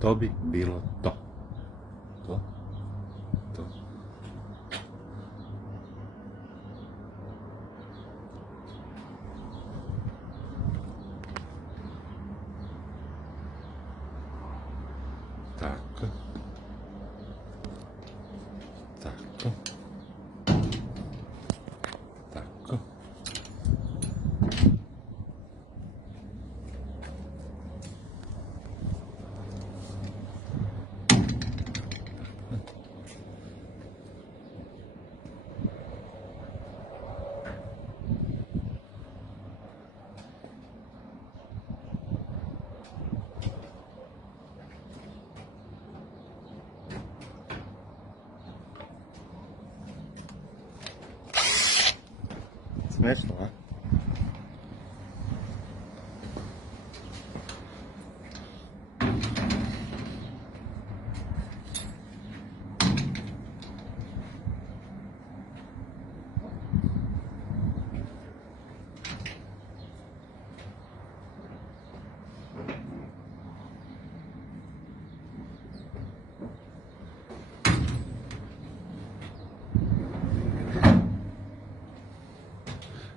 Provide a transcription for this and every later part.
To bi bilo to. To. To. Tako. Tako. Tako. Smešno, a?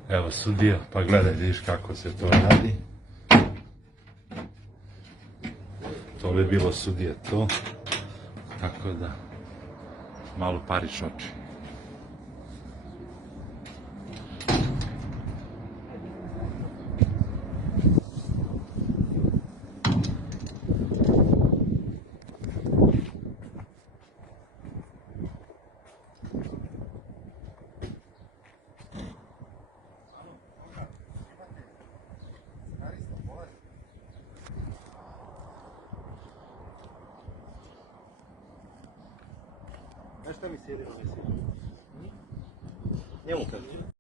Evo sudija, pa gledaj, vidiš kako se to radi. To bi bilo sudija to. Tako da, malo pariš oči. Znaš šta mi sjedi na misli? Njemu kažem.